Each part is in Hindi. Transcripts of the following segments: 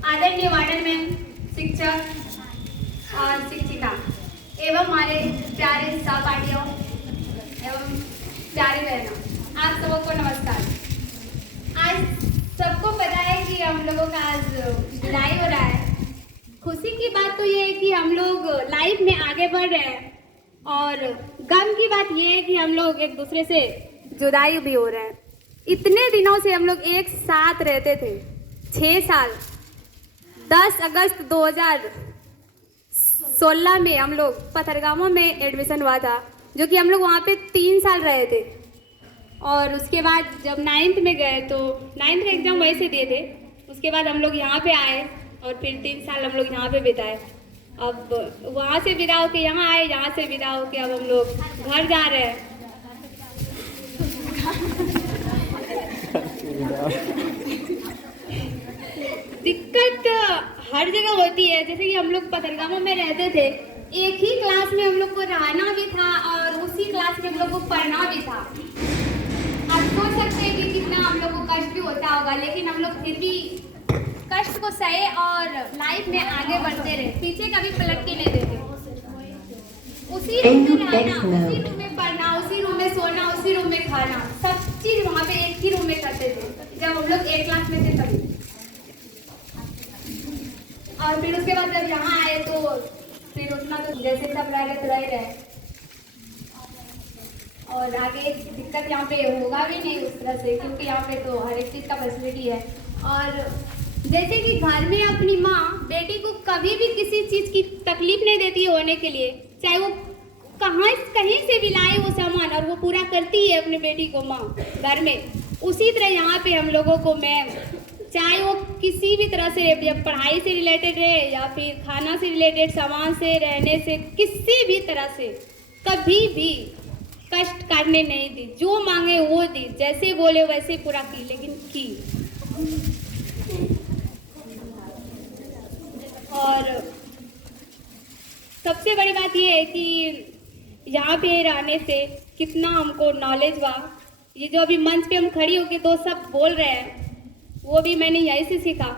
आदरणीय वार्डन मैम, शिक्षक और शिक्षिका एवं हमारे प्यारे सहपाठियों एवं प्यारी बहनों, आप सबको नमस्कार। आज सबको पता है कि हम लोगों का आज जुलाई हो रहा है। खुशी की बात तो ये है कि हम लोग लाइफ में आगे बढ़ रहे हैं और गम की बात ये है कि हम लोग एक दूसरे से जुदाई भी हो रहे हैं। इतने दिनों से हम लोग एक साथ रहते थे, 6 साल। 10 अगस्त 2016 में हम लोग पथरगामा में एडमिशन हुआ था, जो कि हम लोग वहाँ पे 3 साल रहे थे। और उसके बाद जब 9th में गए तो 9th का एग्ज़ाम वहीं से दिए थे। उसके बाद हम लोग यहाँ पे आए और फिर 3 साल हम लोग यहाँ पे बिताए। अब वहाँ से विदा होके यहाँ आए, यहाँ से विदा होके अब हम लोग घर जा रहे हैं। दिक्कत हर जगह होती है। जैसे कि हम लोग पथरगामा में रहते थे, एक ही क्लास में हम लोग को रहना भी था और उसी क्लास में हम लोग को पढ़ना भी था। आप सोच सकते हैं कि कितना हम लोग को कष्ट भी होता होगा, लेकिन हम लोग फिर भी कष्ट को सहे और लाइफ में आगे बढ़ते रहे, पीछे कभी पलट के नहीं देते। उसी रूम में रहना, उसी रूम में पढ़ना, उसी रूम में सोना, उसी रूम में खाना, सब चीज़ वहाँ पे एक ही रूम में करते थे जब हम लोग 1 क्लास में थे तभी। और फिर उसके बाद जब यहाँ आए तो फिर उतना तो जैसे सब रह गए तो रह रहे और आगे दिक्कत यहाँ पे होगा भी नहीं उस तरह से, क्योंकि यहाँ पे तो हर एक चीज़ का फैसिलिटी है। और जैसे कि घर में अपनी माँ बेटी को कभी भी किसी चीज़ की तकलीफ नहीं देती है होने के लिए, चाहे वो कहीं से भी लाए वो सामान और वो पूरा करती है अपने बेटी को माँ घर में। उसी तरह यहाँ पे हम लोगों को मैम, चाहे वो किसी भी तरह से पढ़ाई से रिलेटेड रहे या फिर खाना से रिलेटेड, सामान से, रहने से, किसी भी तरह से कभी भी कष्ट काटने नहीं दी। जो मांगे वो दी, जैसे बोले वैसे पूरा की, लेकिन की। और सबसे बड़ी बात ये है कि यहाँ पे रहने से कितना हमको नॉलेज हुआ। ये जो अभी मंच पे हम खड़ी होके दो सब बोल रहे हैं, वो भी मैंने यहीं से सीखा।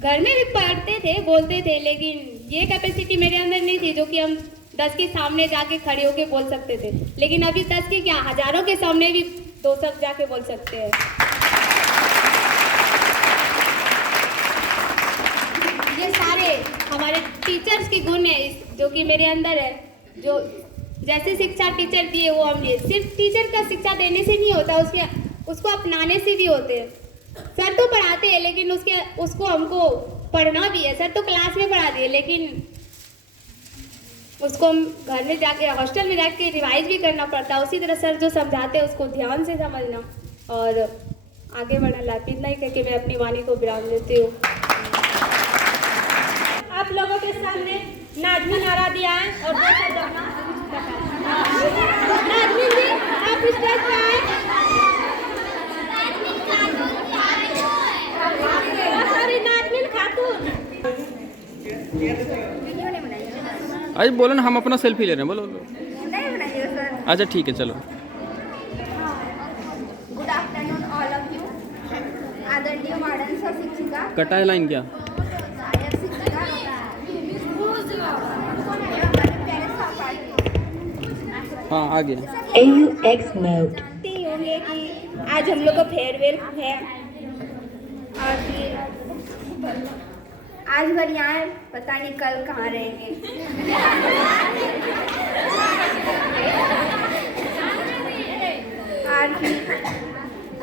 घर में भी पढ़ते थे, बोलते थे, लेकिन ये कैपेसिटी मेरे अंदर नहीं थी जो कि हम 10 के सामने जाके खड़े होके बोल सकते थे। लेकिन अभी 10 के क्या, हजारों के सामने भी 2 शब्द जाके बोल सकते हैं। ये सारे हमारे टीचर्स के गुण है जो कि मेरे अंदर है। जो जैसे शिक्षा टीचर दिए वो हम लिए। सिर्फ टीचर का शिक्षा देने से नहीं होता, उसको अपनाने से भी होते हैं। सर तो पढ़ाते हैं, लेकिन उसको हमको पढ़ना भी है। सर तो क्लास में पढ़ा दिए, लेकिन उसको हम घर में जाके, हॉस्टल में जाके रिवाइज भी करना पड़ता है। उसी तरह सर जो समझाते हैं उसको ध्यान से समझना और आगे बढ़ना। लाभ इतना ही करके मैं अपनी वाणी को विराम देती हूँ। आप लोगों के सामने नाज़मीन नारा दिया है और नाज़मीन जी आप स्टेज पे आए। सॉरी, नाज़मीन खातून। अरे बोलो ना, हम अपना सेल्फी ले रहे हैं, बोलो। नहीं बनाइएगा सर। अच्छा ठीक है, चलो। Good afternoon all of you. आदरणीय वार्डन सह शिक्षिका, कटा है लाइन क्या? सहायक शिक्षिका, हाँ आ गया। AUX note होंगे कि आज हम लोग का फेयरवेल है और फिर आज भर यहाँ पता नहीं कल कहाँ रहेंगे। और फिर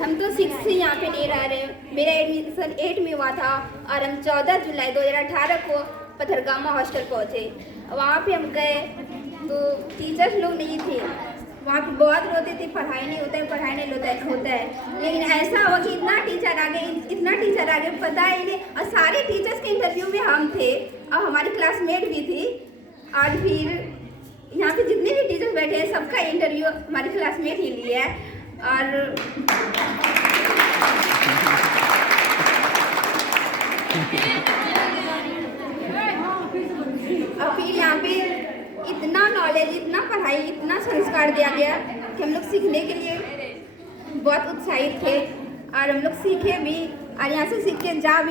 हम तो 6 से यहाँ पे नहीं रह रहे। मेरा एडमिशन 8 में हुआ था और हम 14 जुलाई 2018 को पथरगामा हॉस्टल पहुँचे। वहाँ पे हम गए तो टीचर्स लोग नहीं थे। वहाँ पे बहुत रोते थे, पढ़ाई नहीं होता है, पढ़ाई नहीं होता है। लेकिन ऐसा हुआ कि इतना टीचर आ गए पता ही नहीं। और सारे टीचर्स के इंटरव्यू में हम थे और हमारी क्लासमेट भी थी। और फिर यहाँ पे जितने भी टीचर्स बैठे हैं सबका इंटरव्यू हमारी क्लासमेट ही लिया है। और फिर यहाँ पे इतना नॉलेज, इतना पढ़ाई, इतना संस्कार दिया गया कि हम लोग सीखने के लिए बहुत उत्साहित थे और हम लोग सीखे भी और यहाँ से सीख के जा भी